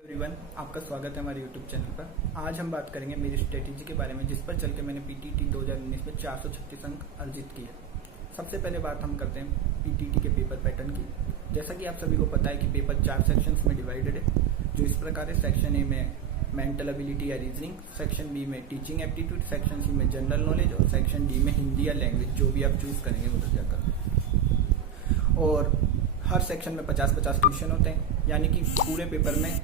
Everyone, आपका स्वागत है हमारे यूट्यूब चैनल पर। आज हम बात करेंगे मेरी स्ट्रेटेजी के बारे में, जिस पर चल के मैंने पीटीटी 2019 में 436 अंक अर्जित किए। सबसे पहले बात हम करते हैं पीटीटी के पेपर पैटर्न की। जैसा कि आप सभी को पता है कि पेपर 4 सेक्शंस में डिवाइडेड है, जो इस प्रकार है। सेक्शन ए में मेंटल एबिलिटी या रीजनिंग, सेक्शन बी में टीचिंग एप्टीट्यूड, सेक्शन सी में जनरल नॉलेज और सेक्शन डी में हिंदी या लैंग्वेज, जो भी आप चूज करेंगे उधर जाकर। और हर सेक्शन में 50-50 क्वेश्चन होते हैं, यानी कि पूरे पेपर में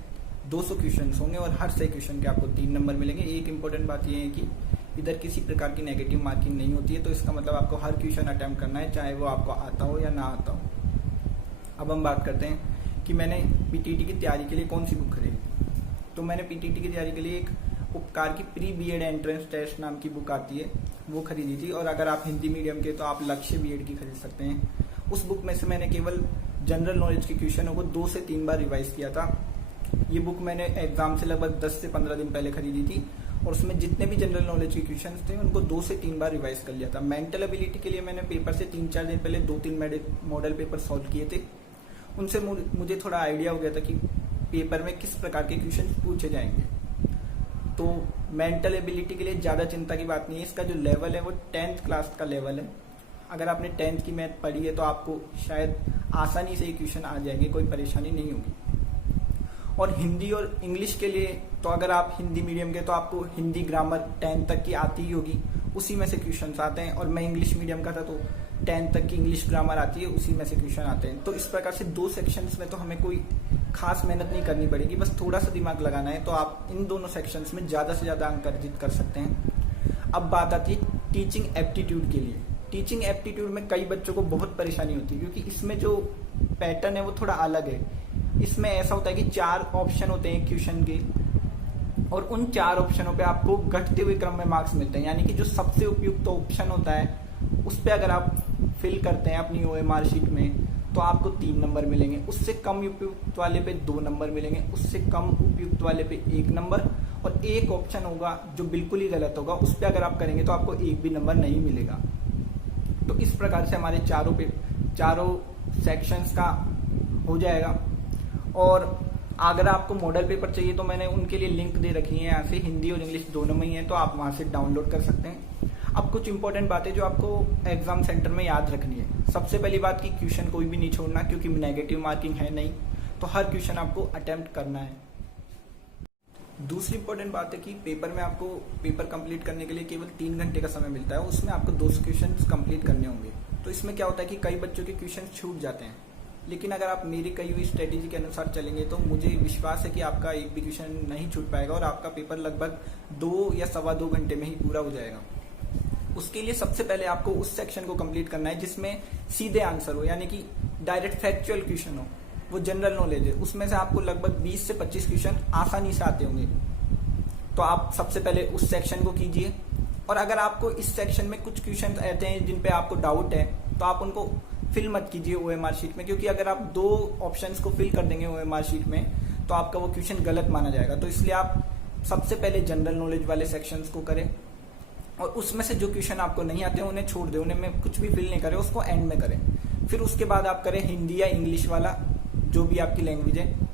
200 क्वेश्चन होंगे और हर से क्वेश्चन के आपको 3 नंबर मिलेंगे। एक इंपॉर्टेंट बात यह है कि इधर किसी प्रकार की नेगेटिव मार्किंग नहीं होती है, तो इसका मतलब आपको हर क्वेश्चन अटेम्प्ट करना है, चाहे वो आपको आता हो या ना आता हो। अब हम बात करते हैं कि मैंने पीटीटी की तैयारी के लिए कौन सी बुक खरीदी। तो मैंने पीटीटी की तैयारी के लिए एक उपकार की प्री बीएड एंट्रेंस टेस्ट नाम की बुक आती है, वो खरीदी थी। और अगर आप हिंदी मीडियम के तो आप लक्ष्य बीएड की खरीद सकते हैं। उस बुक में से मैंने केवल जनरल नॉलेज के क्वेश्चनों को 2 से 3 बार रिवाइज किया था। ये बुक मैंने एग्जाम से लगभग 10 से 15 दिन पहले खरीदी थी और उसमें जितने भी जनरल नॉलेज के क्वेश्चंस थे उनको 2 से 3 बार रिवाइज कर लिया था। मेंटल एबिलिटी के लिए मैंने पेपर से 3-4 दिन पहले 2-3 मॉडल पेपर सॉल्व किए थे। उनसे मुझे थोड़ा आइडिया हो गया था कि पेपर में किस प्रकार के क्वेश्चन पूछे जाएंगे। तो मेंटल एबिलिटी के लिए ज़्यादा चिंता की बात नहीं है। इसका जो लेवल है वो 10th क्लास का लेवल है। अगर आपने 10th की मैथ पढ़ी है तो आपको शायद आसानी से ये क्वेश्चन आ जाएंगे, कोई परेशानी नहीं होगी। और हिंदी और इंग्लिश के लिए तो अगर आप हिंदी मीडियम के तो आपको हिंदी ग्रामर 10th तक की आती ही होगी, उसी में से क्वेश्चंस आते हैं। और मैं इंग्लिश मीडियम का था तो 10th तक की इंग्लिश ग्रामर आती है, उसी में से क्वेश्चन आते हैं। तो इस प्रकार से 2 सेक्शंस में तो हमें कोई खास मेहनत नहीं करनी पड़ेगी, बस थोड़ा सा दिमाग लगाना है, तो आप इन दोनों सेक्शंस में ज़्यादा से ज़्यादा अंक अर्जित कर सकते हैं। अब बात आती है टीचिंग एप्टीट्यूड के लिए। टीचिंग एप्टीट्यूड में कई बच्चों को बहुत परेशानी होती है, क्योंकि इसमें जो पैटर्न है वो थोड़ा अलग है। इसमें ऐसा होता है कि 4 ऑप्शन होते हैं क्वेश्चन के, और उन 4 ऑप्शनों पे आपको घटते हुए क्रम में मार्क्स मिलते हैं। यानी कि जो सबसे उपयुक्त ऑप्शन होता है उस पे अगर आप फिल करते हैं अपनी ओएमआर शीट में तो आपको 3 नंबर मिलेंगे। उससे कम उपयुक्त वाले पे 2 नंबर मिलेंगे, उससे कम उपयुक्त वाले पे 1 नंबर, और एक ऑप्शन होगा जो बिल्कुल ही गलत होगा, उस पर अगर आप करेंगे तो आपको 1 भी नंबर नहीं मिलेगा। तो इस प्रकार से हमारे चारों सेक्शंस का हो जाएगा। और अगर आपको मॉडल पेपर चाहिए तो मैंने उनके लिए लिंक दे रखी है, यहाँ से हिंदी और इंग्लिश दोनों में ही है, तो आप वहाँ से डाउनलोड कर सकते हैं। अब कुछ इंपॉर्टेंट बातें जो आपको एग्जाम सेंटर में याद रखनी है। सबसे पहली बात कि क्वेश्चन कोई भी नहीं छोड़ना, क्योंकि नेगेटिव मार्किंग है नहीं, तो हर क्वेश्चन आपको अटेम्प्ट करना है। दूसरी इंपॉर्टेंट बात है कि पेपर में आपको पेपर कंप्लीट करने के लिए केवल 3 घंटे का समय मिलता है, उसमें आपको 200 क्वेश्चन कंप्लीट करने होंगे। तो इसमें क्या होता है कि कई बच्चों के क्वेश्चन छूट जाते हैं, लेकिन अगर आप मेरी कही हुई स्ट्रेटेजी के अनुसार चलेंगे तो मुझे विश्वास है कि आपका एक भी क्वेश्चन नहीं छूट पाएगा और आपका पेपर लगभग 2 या सवा 2 घंटे में ही पूरा हो जाएगा। उसके लिए सबसे पहले आपको उस सेक्शन को कंप्लीट करना है जिसमें सीधे आंसर हो, यानी कि डायरेक्ट फैक्चुअल क्वेश्चन हो। वो जनरल नॉलेज है, उसमें से आपको लगभग 20 से 25 क्वेश्चन आसानी से आते होंगे। तो आप सबसे पहले उस सेक्शन को कीजिए। और अगर आपको इस सेक्शन में कुछ क्वेश्चन आते हैं जिन पे आपको डाउट है तो आप उनको फिल मत कीजिए ओएमआर शीट में, क्योंकि अगर आप 2 ऑप्शंस को फिल कर देंगे ओएमआर शीट में तो आपका वो क्वेश्चन गलत माना जाएगा। तो इसलिए आप सबसे पहले जनरल नॉलेज वाले सेक्शंस को करें, और उसमें से जो क्वेश्चन आपको नहीं आते हैं उन्हें छोड़ दें, उन्हें में कुछ भी फिल नहीं करें, उसको एंड में करें। फिर उसके बाद आप करें हिंदी या इंग्लिश वाला, जो भी आपकी लैंग्वेज है।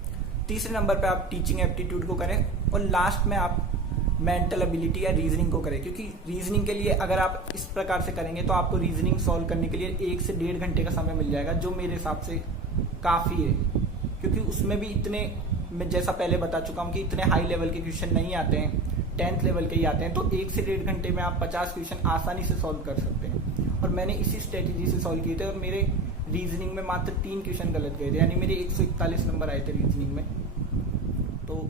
तीसरे नंबर पे आप टीचिंग एप्टीट्यूड को करें, और लास्ट में आप मेंटल एबिलिटी या रीजनिंग को करें। क्योंकि रीजनिंग के लिए अगर आप इस प्रकार से करेंगे तो आपको रीजनिंग सॉल्व करने के लिए 1 से 1.5 घंटे का समय मिल जाएगा, जो मेरे हिसाब से काफी है। क्योंकि उसमें भी इतने, मैं जैसा पहले बता चुका हूँ कि इतने हाई लेवल के क्वेश्चन नहीं आते हैं, 10th लेवल के ही आते हैं। तो 1 से 1.5 घंटे में आप 50 क्वेश्चन आसानी से सॉल्व कर सकते हैं। और मैंने इसी स्ट्रेटेजी से सॉल्व किए थे, और मेरे रीजनिंग में मात्र 3 क्वेश्चन गलत गए थे, यानी मेरे 141 नंबर आए थे रीजनिंग में। तो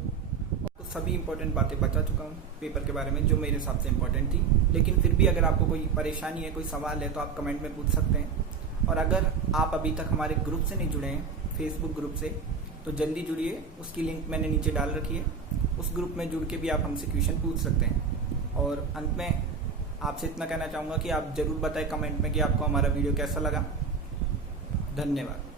सभी इंपॉर्टेंट बातें बता चुका हूँ पेपर के बारे में, जो मेरे हिसाब से इंपॉर्टेंट थी। लेकिन फिर भी अगर आपको कोई परेशानी है, कोई सवाल है, तो आप कमेंट में पूछ सकते हैं। और अगर आप अभी तक हमारे ग्रुप से नहीं जुड़े हैं, फेसबुक ग्रुप से, तो जल्दी जुड़िए। उसकी लिंक मैंने नीचे डाल रखी है, उस ग्रुप में जुड़ के भी आप हमसे क्वेश्चन पूछ सकते हैं। और अंत में आपसे इतना कहना चाहूँगा कि आप जरूर बताएं कमेंट में कि आपको हमारा वीडियो कैसा लगा। धन्यवाद।